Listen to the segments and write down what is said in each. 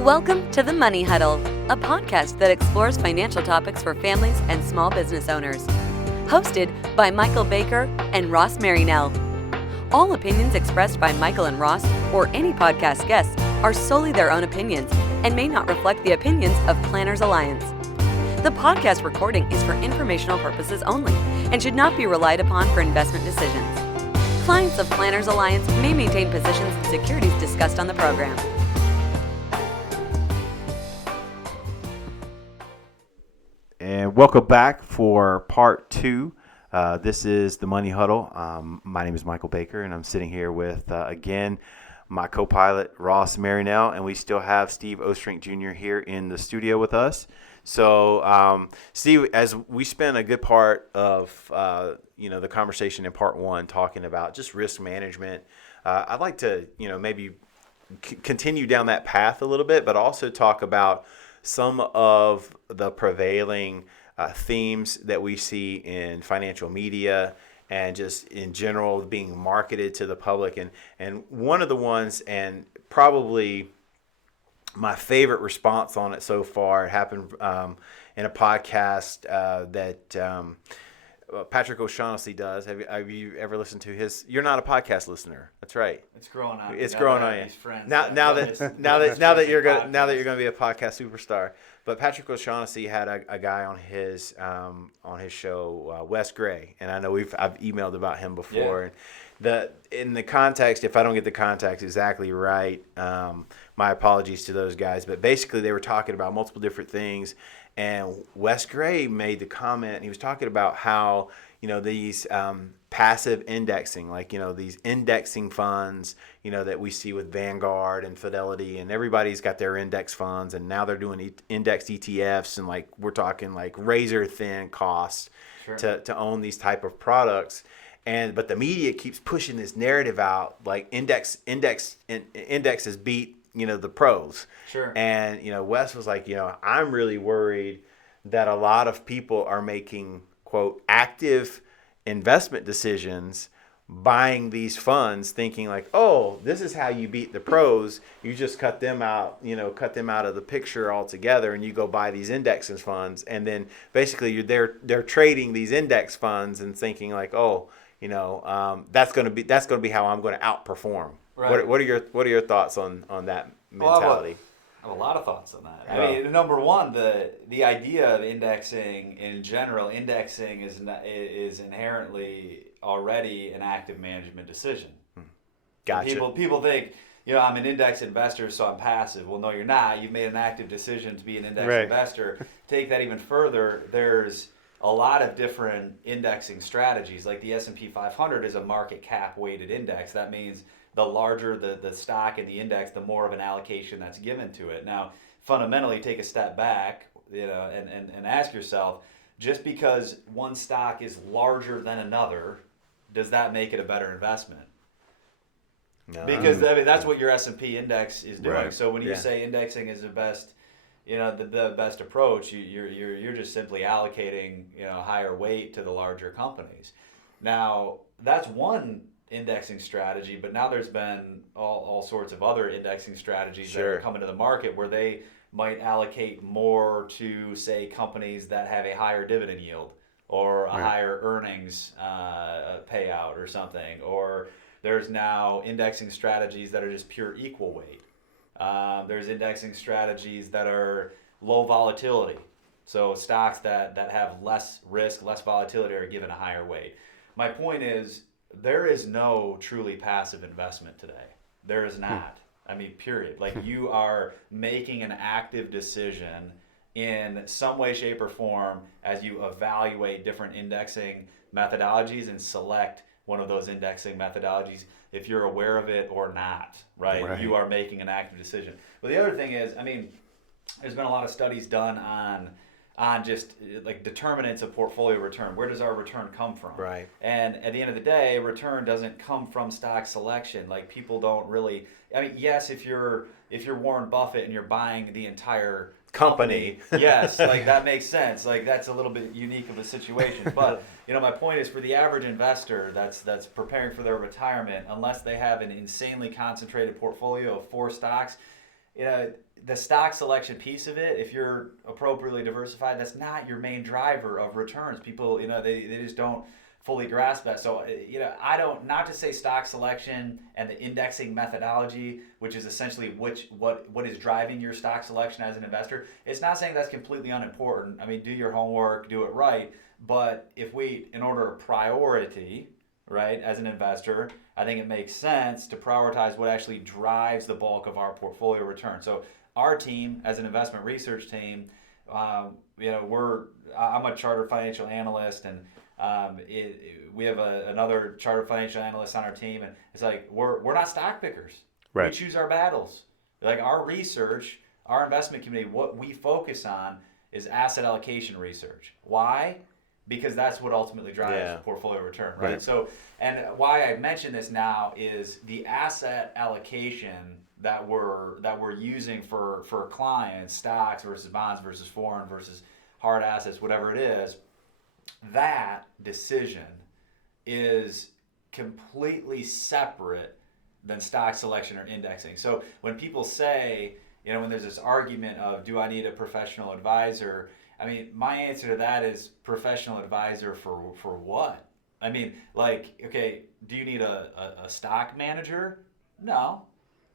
Welcome to The Money Huddle, a podcast that explores financial topics for families and small business owners. Hosted by Michael Baker and Ross Marinell. All opinions expressed by Michael and Ross or any podcast guests are solely their own opinions and may not reflect the opinions of Planners Alliance. The podcast recording is for informational purposes only and should not be relied upon for investment decisions. Clients of Planners Alliance may maintain positions in securities discussed on the program. And welcome back for part two. This is the Money Huddle. My name is Michael Baker, and I'm sitting here with, again, my co-pilot, Ross Marinell, and we still have Steve Osterink Jr. here in the studio with us. So, Steve, as we spent a good part of, the conversation in part one talking about just risk management, I'd like to, maybe continue down that path a little bit, but also talk about some of the prevailing themes that we see in financial media and just in general being marketed to the public. And one of the ones, and probably my favorite response on it so far, it happened in a podcast that Patrick O'Shaughnessy does. Have you ever listened to his? You're not a podcast listener. That's right. It's growing on. It's growing on you. Now that you're going to be a podcast superstar. But Patrick O'Shaughnessy had a guy on his show, Wes Gray, and I know I've emailed about him before. Yeah. And in the context, if I don't get the context exactly right, my apologies to those guys. But basically, they were talking about multiple different things. And Wes Gray made the comment, and he was talking about how, these passive indexing, like, these indexing funds, that we see with Vanguard and Fidelity, and everybody's got their index funds, and now they're doing index ETFs, and like we're talking like razor thin costs to own these type of products. But the media keeps pushing this narrative out, like indexes beat the pros. Sure. And, Wes was like, I'm really worried that a lot of people are making, quote, active investment decisions, buying these funds, thinking like, oh, this is how you beat the pros. You just cut them out of the picture altogether, and you go buy these index funds. And then basically they're trading these index funds and thinking like, oh, that's going to be how I'm going to outperform. Right. What are your thoughts on that mentality? I have a lot of thoughts on that. I mean, number one, the idea of indexing in general, indexing is inherently already an active management decision. Gotcha. People think, I'm an index investor, so I'm passive. Well, no, you're not. You've made an active decision to be an index investor. Take that even further. There's a lot of different indexing strategies. Like the S&P 500 is a market cap weighted index. That means the larger the stock in the index, the more of an allocation that's given to it. Now, fundamentally, take a step back, and ask yourself, just because one stock is larger than another, does that make it a better investment? No. Because that's what your S&P index is doing. Right. So when you say indexing is the best, the best approach, you're just simply allocating higher weight to the larger companies. Now, that's one indexing strategy, but now there's been all sorts of other indexing strategies that are coming to the market where they might allocate more to, say, companies that have a higher dividend yield or a higher earnings payout or something. Or there's now indexing strategies that are just pure equal weight. There's indexing strategies that are low volatility. So stocks that have less risk, less volatility are given a higher weight. My point is, there is no truly passive investment today. There is not. I mean, period. Like, you are making an active decision in some way, shape, or form as you evaluate different indexing methodologies and select one of those indexing methodologies, if you're aware of it or not, right? You are making an active decision. But the other thing is, there's been a lot of studies done on just like determinants of portfolio return. Where does our return come from? Right. And at the end of the day, return doesn't come from stock selection. Like, people don't really. Yes, if you're Warren Buffett and you're buying the entire company, yes, like that makes sense. Like, that's a little bit unique of a situation. But my point is, for the average investor that's preparing for their retirement, unless they have an insanely concentrated portfolio of 4 stocks, the stock selection piece of it, if you're appropriately diversified, that's not your main driver of returns. People, they just don't fully grasp that. So, not to say stock selection and the indexing methodology, which is essentially what is driving your stock selection as an investor, it's not saying that's completely unimportant. I mean, do your homework, do it right. But in order of priority, right, as an investor, I think it makes sense to prioritize what actually drives the bulk of our portfolio return. So our team, as an investment research team, I'm a chartered financial analyst, and we have another chartered financial analyst on our team, and it's like we're not stock pickers. Right. We choose our battles. Like our research, our investment community, what we focus on is asset allocation research. Why? Because that's what ultimately drives portfolio return, right? So, and why I mention this now is the asset allocation that we're using for clients, stocks versus bonds versus foreign versus hard assets, whatever it is. That decision is completely separate than stock selection or indexing. So when people say, when there's this argument of, do I need a professional advisor? I mean, my answer to that is professional advisor for what? I mean, okay, do you need a stock manager? No.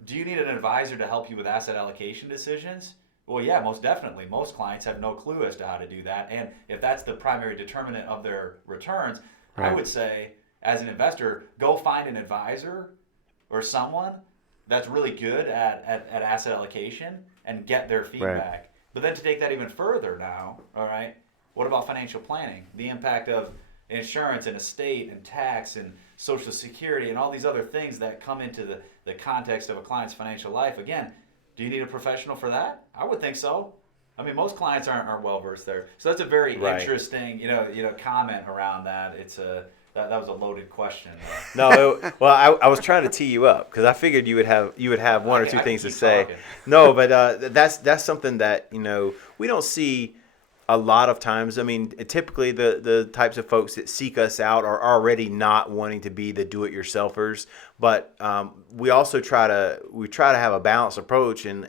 Do you need an advisor to help you with asset allocation decisions? Well, yeah, most definitely. Most clients have no clue as to how to do that. And if that's the primary determinant of their returns, I would say, as an investor, go find an advisor or someone that's really good at asset allocation and get their feedback. Right. But then to take that even further now, all right, what about financial planning? The impact of insurance and estate and tax and Social Security and all these other things that come into the context of a client's financial life. Again, do you need a professional for that? I would think so. I mean, most clients aren't well versed there. So that's a very interesting, comment around that. It's that was a loaded question. No, I was trying to tee you up because I figured you would have one or two things to say. Talking. No, but that's something that we don't see a lot of times. I mean, typically the types of folks that seek us out are already not wanting to be the do-it-yourselfers, but we also try to have a balanced approach, and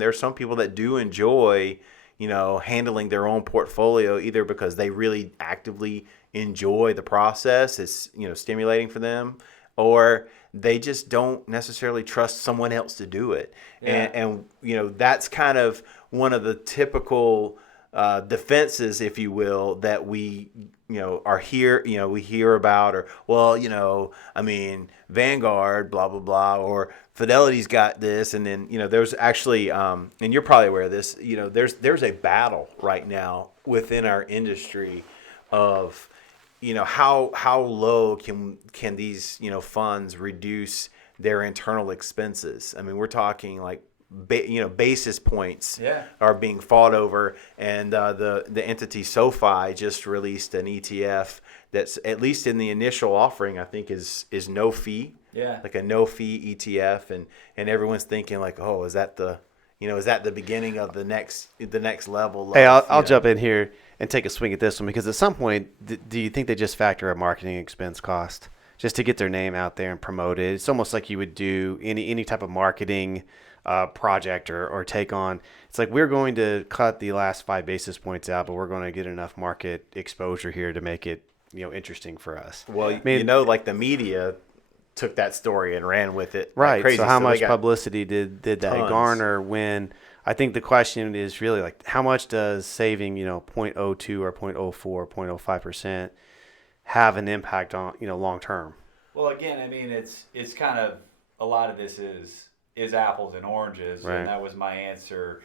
there's some people that do enjoy handling their own portfolio, either because they really actively enjoy the process, it's stimulating for them, or they just don't necessarily trust someone else to do it. And that's kind of one of the typical defenses, if you will, that we are here, we hear about, or I mean, Vanguard, blah blah blah, or Fidelity's got this, and then there's actually and you're probably aware of this, there's a battle right now within our industry of how low can these funds reduce their internal expenses. I mean, we're talking like basis points are being fought over, and the entity SoFi just released an ETF that's, at least in the initial offering, I think is no fee, like a no fee ETF, and everyone's thinking like, oh, is that the beginning of the next level? Hey, I'll jump in here and take a swing at this one, because at some point, do you think they just factor a marketing expense cost just to get their name out there and promote it? It's almost like you would do any type of marketing project or take on. It's like, we're going to cut the last 5 basis points out, but we're going to get enough market exposure here to make it interesting for us. Well, like the media took that story and ran with it. Right. Like crazy. So how much publicity did that garner? When I think the question is really like, how much does saving 0.02 or 0.04 or 0.05% have an impact on long term? Well, again, I mean, it's kind of, a lot of this is apples and oranges, right. And that was my answer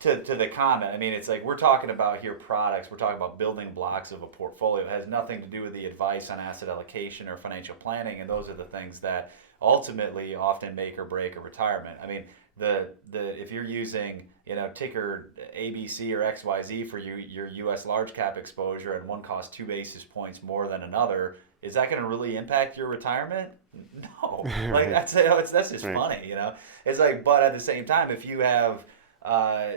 to the comment. I mean, it's like, we're talking about here products, we're talking about building blocks of a portfolio. It has nothing to do with the advice on asset allocation or financial planning, and those are the things that ultimately often make or break a retirement. I mean, if you're using ticker ABC or XYZ for your U.S. large cap exposure, and one costs 2 basis points more than another, is that going to really impact your retirement? No. Like, that's just funny, It's like, but at the same time, if you have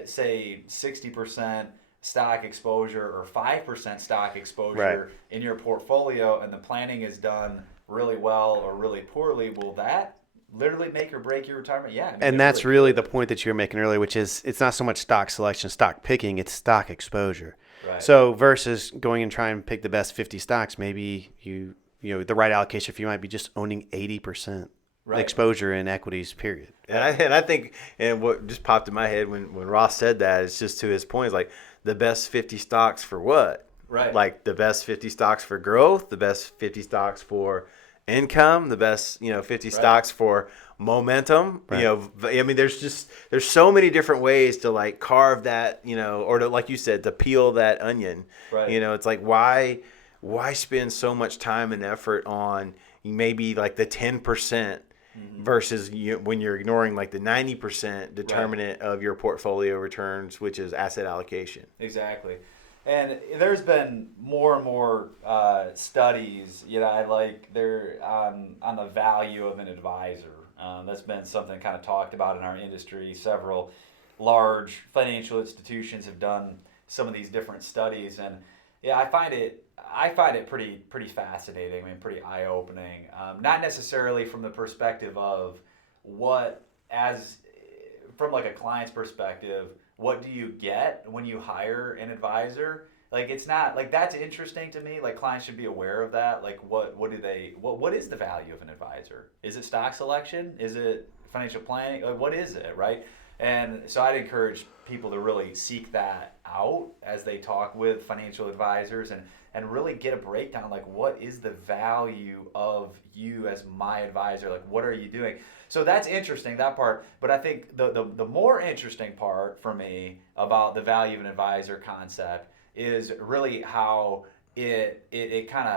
say 60% stock exposure or 5% stock exposure in your portfolio, and the planning is done really well or really poorly, will that literally make or break your retirement? Yeah. I mean, And that's really the point that you were making earlier, which is it's not so much stock selection, stock picking, it's stock exposure. Right. So versus going and trying to pick the best 50 stocks, maybe you know the right allocation for you might be just owning 80% exposure in equities, period. And I think, and what just popped in my head when Ross said that, it's just to his point, is like the best 50 stocks for what? Right. Like the best 50 stocks for growth, the best 50 stocks for income, the best 50 stocks for momentum. Right. You know, I mean, there's so many different ways to like carve that, or to, like you said, to peel that onion. Right. It's like why spend so much time and effort on maybe like the 10%. Versus when you're ignoring like the 90% determinant of your portfolio returns, which is asset allocation. Exactly. And there's been more and more studies, I like there on the value of an advisor. That's been something kind of talked about in our industry. Several large financial institutions have done some of these different studies, and I find it pretty fascinating. I mean, pretty eye-opening. Not necessarily from the perspective of from like a client's perspective, what do you get when you hire an advisor? Like, it's not like that's interesting to me. Like, clients should be aware of that. Like, what is the value of an advisor? Is it stock selection? Is it financial planning? Like, what is it, right? And so I'd encourage people to really seek that out as they talk with financial advisors and really get a breakdown, like what is the value of you as my advisor? Like, what are you doing? So that's interesting, that part. But I think the more interesting part for me about the value of an advisor concept is really how it kind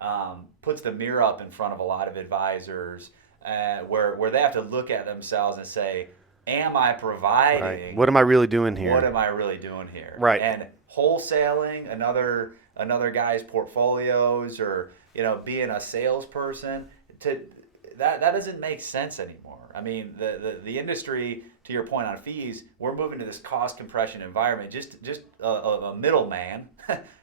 of puts the mirror up in front of a lot of advisors where they have to look at themselves and say, am I providing? Right. What am I really doing here? What am I really doing here? Right. And wholesaling another guy's portfolios, or being a salesperson, that doesn't make sense anymore. I mean, the industry, to your point on fees, we're moving to this cost compression environment. Just a middleman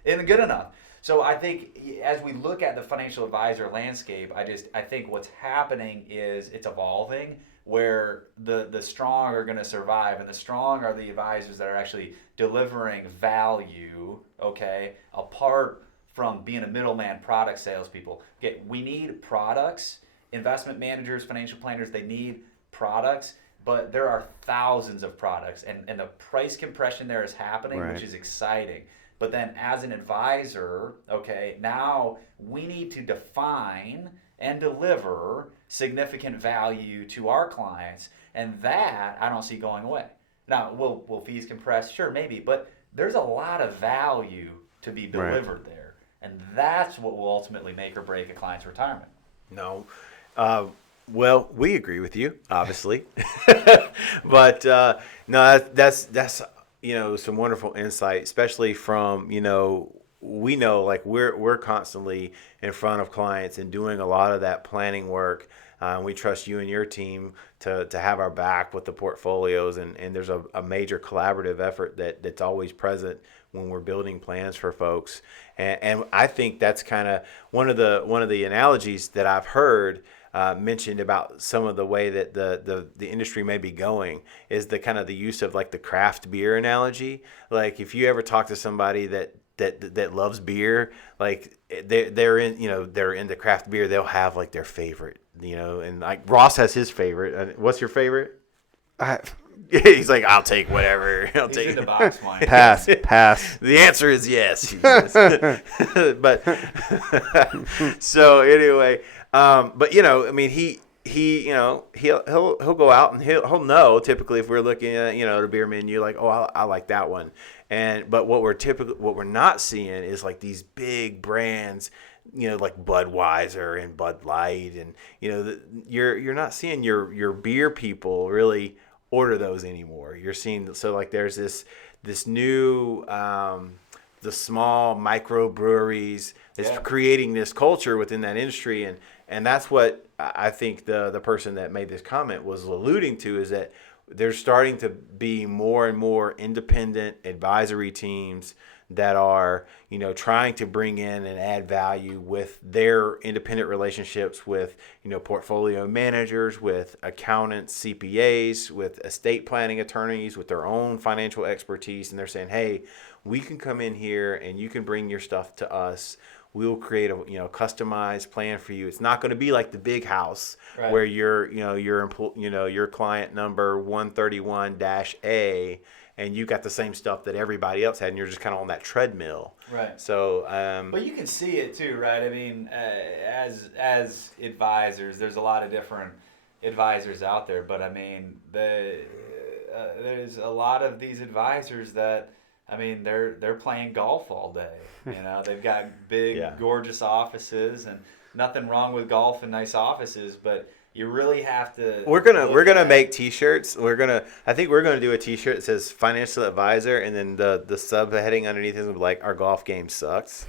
isn't good enough. So I think as we look at the financial advisor landscape, I think what's happening is it's evolving, where the strong are going to survive, and the strong are the advisors that are actually delivering value, apart from being a middleman product salespeople. Okay, we need products. Investment managers, financial planners, they need products, but there are thousands of products, and the price compression there is happening, which is exciting. But then as an advisor, now we need to define and deliver significant value to our clients, and that I don't see going away. Now, will fees compress? Sure, maybe, but there's a lot of value to be delivered there, and that's what will ultimately make or break a client's retirement. No. Well, we agree with you, obviously, but no, that's some wonderful insight, especially from we know like we're constantly in front of clients and doing a lot of that planning work. We trust you and your team to have our back with the portfolios, and there's a major collaborative effort that's always present when we're building plans for folks. And I think that's kind of one of the analogies that I've heard mentioned about some of the way that the industry may be going is the kind of the use of like the craft beer analogy. Like if you ever talk to somebody that loves beer, like they're into craft beer, they'll have like their favorite, and like Ross has his favorite. What's your favorite? He's like, I'll take whatever. He's into box wine. Pass. The answer is yes. He says. But so anyway, but I mean, he'll go out and he'll know typically if we're looking at the beer menu, like, oh, I like that one. But what we're not seeing is like these big brands, like Budweiser and Bud Light, and you're not seeing your beer people really order those anymore. You're seeing, so like there's this new the small micro breweries that's creating this culture within that industry, and that's what I think the person that made this comment was alluding to, is that there's starting to be more and more independent advisory teams that are, trying to bring in and add value with their independent relationships with, portfolio managers, with accountants, CPAs, with estate planning attorneys, with their own financial expertise. And they're saying, hey, we can come in here and you can bring your stuff to us. We'll create a customized plan for you. It's not going to be like the big house where your client number 131-A and you got the same stuff that everybody else had, and you're just kind of on that treadmill. Right. So, but you can see it too, right? I mean, as advisors, there's a lot of different advisors out there, but I mean, there's a lot of these advisors that, I mean, they're playing golf all day. They've got big, gorgeous offices, and nothing wrong with golf and nice offices, but you really have to. We're gonna make T-shirts. I think we're gonna do a T-shirt that says financial advisor, and then the subheading underneath is like our golf game sucks.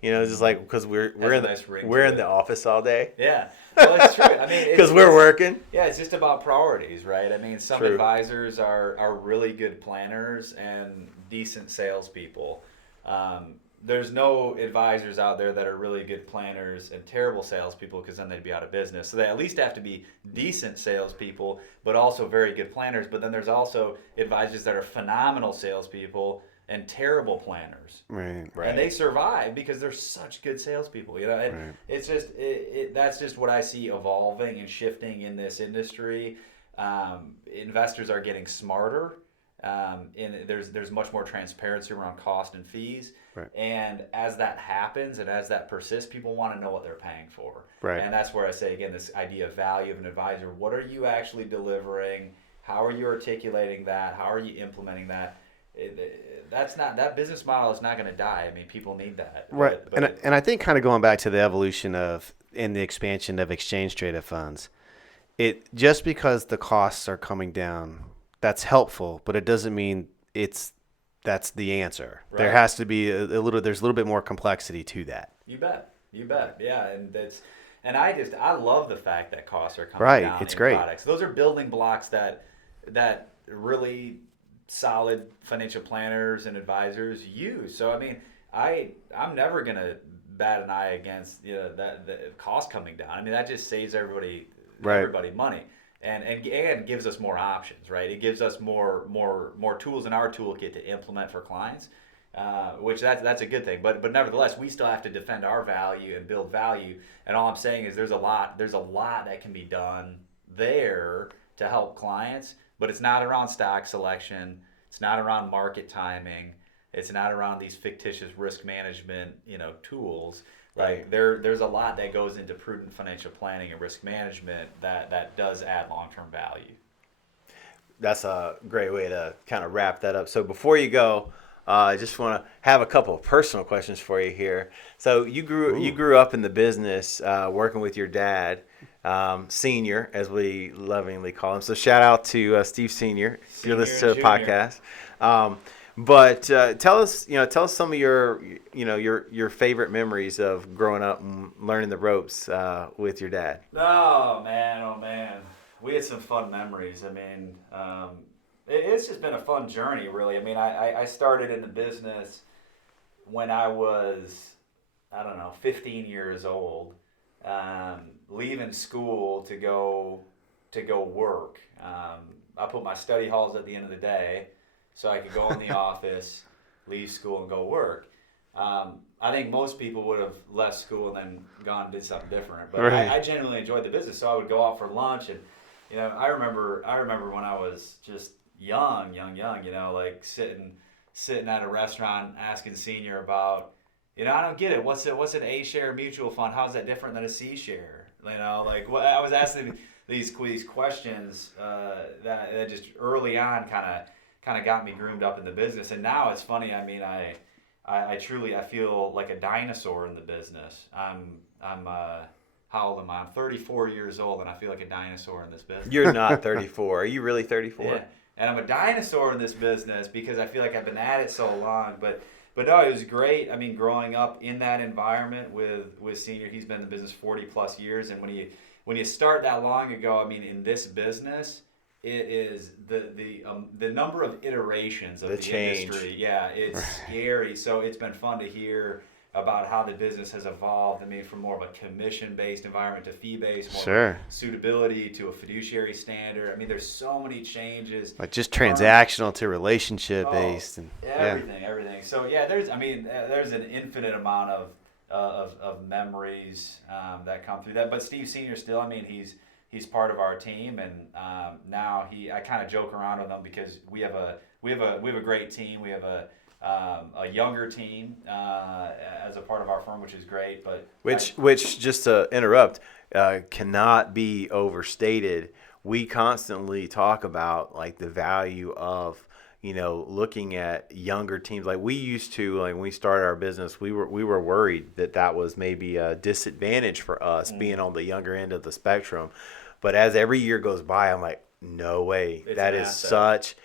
It's just like because we're in the office all day. Yeah. Well, it's true. I mean, because we're working. Yeah, it's just about priorities, right? I mean, some advisors are really good planners and decent salespeople. There's no advisors out there that are really good planners and terrible salespeople, because then they'd be out of business. So they at least have to be decent salespeople, but also very good planners. But then there's also advisors that are phenomenal salespeople and terrible planners. Right. And they survive because they're such good salespeople. It's just that's just what I see evolving and shifting in this industry. Investors are getting smarter. And there's much more transparency around cost and fees. Right. And as that happens and as that persists, people want to know what they're paying for. Right. And that's where I say, again, this idea of value of an advisor. What are you actually delivering? How are you articulating that? How are you implementing that? That business model is not going to die. I mean, people need that. Right. And I think kind of going back to the evolution of and the expansion of exchange traded funds, it just because the costs are coming down, that's helpful, but it doesn't mean that's the answer. Right. There has to be there's a little bit more complexity to that. You bet. Yeah, and I love the fact that costs are coming right. down. It's great. Products. Those are building blocks that really solid financial planners and advisors use. So I mean, I'm never gonna bat an eye against that the cost coming down. I mean, that just saves everybody money. And gives us more options, right? It gives us more tools in our toolkit to implement for clients, which that's a good thing. But nevertheless, we still have to defend our value and build value. And all I'm saying is there's a lot that can be done there to help clients, but it's not around stock selection. It's not around market timing. It's not around these fictitious risk management, tools. Like there's a lot that goes into prudent financial planning and risk management that does add long-term value. That's a great way to kind of wrap that up. So before you go, I just want to have a couple of personal questions for you here. So you grew up in the business working with your dad, Senior, as we lovingly call him. So shout out to Steve Senior if you're listening to the podcast. But tell us some of your favorite memories of growing up and learning the ropes with your dad. Oh man, we had some fun memories. I mean, it's just been a fun journey, really. I mean, I started in the business when I was 15 years old, leaving school to go work. I put my study halls at the end of the day, so I could go in the office, leave school, and go work. I think most people would have left school and then gone and did something different. But right. I genuinely enjoyed the business, so I would go out for lunch. And I remember when I was just young, like sitting at a restaurant asking Senior about, I don't get it. What's an A share mutual fund? How's that different than a C share? I was asking these questions that just early on kind of got me groomed up in the business. And now it's funny. I mean, I truly feel like a dinosaur in the business. I'm how old am I? I'm 34 years old, and I feel like a dinosaur in this business. You're not 34. Are you really 34? Yeah. And I'm a dinosaur in this business because I feel like I've been at it so long. But no, it was great. I mean, growing up in that environment with Senior, he's been in the business 40 plus years. And when you start that long ago, I mean, in this business, it is the number of iterations of the change. industry. Yeah, it's scary. So it's been fun to hear about how the business has evolved. I mean, from more of a commission-based environment to fee-based, more suitability to a fiduciary standard. I mean, there's so many changes. Like just transactional to relationship-based. And everything. So yeah, there's an infinite amount of memories that come through that. But Steve Sr. still, I mean, he's part of our team, and now I kind of joke around with him because we have a great team. We have a younger team as a part of our firm, which is great. But which just to interrupt, cannot be overstated. We constantly talk about like the value of looking at younger teams. Like we used to, like when we started our business, we were worried that was maybe a disadvantage for us being on the younger end of the spectrum. But as every year goes by, I'm like, no way. That is such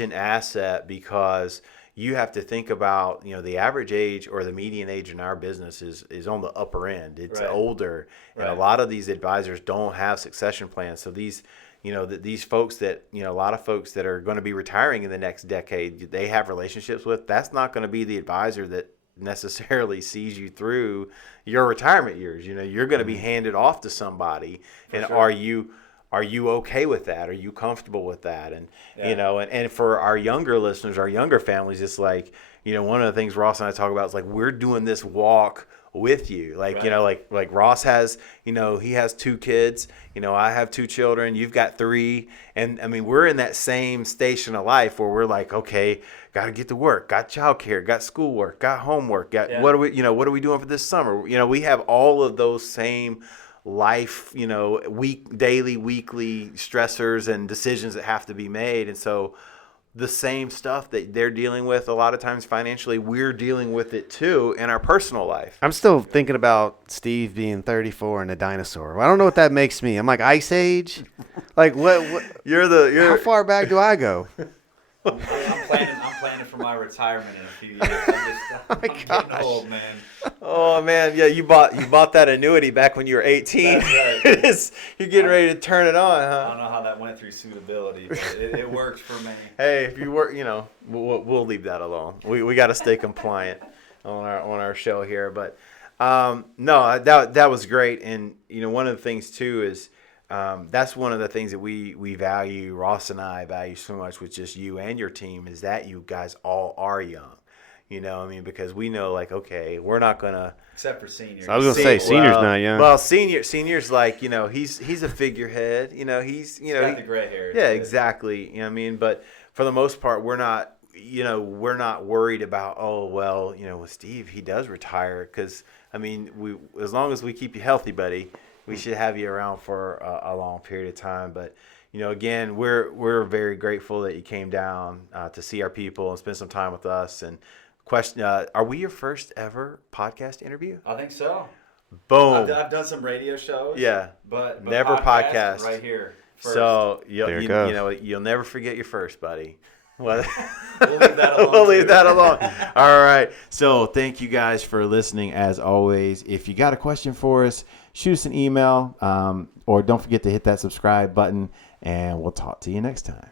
an asset, because you have to think about, the average age or the median age in our business is on the upper end. It's older. And a lot of these advisors don't have succession plans. So these, these folks that, a lot of folks that are going to be retiring in the next decade, they have relationships with, that's not going to be the advisor that necessarily sees you through your retirement years. You're going to be handed off to somebody. Are you okay with that? Are you comfortable with that? And and for our younger listeners, our younger families, it's like, one of the things Ross and I talk about is like, we're doing this walk with you. Like, like Ross has, he has 2 kids, I have 2 children, you've got 3. And I mean, we're in that same station of life where we're like, okay, got to get to work, got childcare, got schoolwork, got homework, what are we doing for this summer? We have all of those same life, daily, weekly stressors and decisions that have to be made. And so the same stuff that they're dealing with a lot of times financially, we're dealing with it too in our personal life. I'm still thinking about Steve being 34 and a dinosaur. Well, I don't know what that makes me. I'm like Ice Age. Like what how far back do I go? I'm planning for my retirement in a few years. I'm getting old, man. Oh man, yeah, you bought that annuity back when you were 18. That's right. You're getting ready to turn it on, huh? I don't know how that went through suitability, but it worked for me. Hey, if you work, we'll leave that alone. We got to stay compliant on our show here, but no, that was great. And one of the things too is that's one of the things that we value. Ross and I value so much with just you and your team, is that you guys all are young. Because we know, like, okay, we're not gonna. Except for seniors. So I was gonna say seniors not young. Well, seniors, like, he's a figurehead. He's got the gray hair. Yeah, exactly. But for the most part, we're not worried about, oh well, with Steve, he does retire, because as long as we keep you healthy, buddy, we should have you around for a long period of time. But again, we're very grateful that you came down to see our people and spend some time with us. And question: are we your first ever podcast interview? I think so. Boom. I've done some radio shows. Yeah, but never podcast right here. First. So you'll never forget your first, buddy. We'll leave that alone. We'll leave that alone. All right. So thank you guys for listening. As always, if you got a question for us, shoot us an email, or don't forget to hit that subscribe button, and we'll talk to you next time.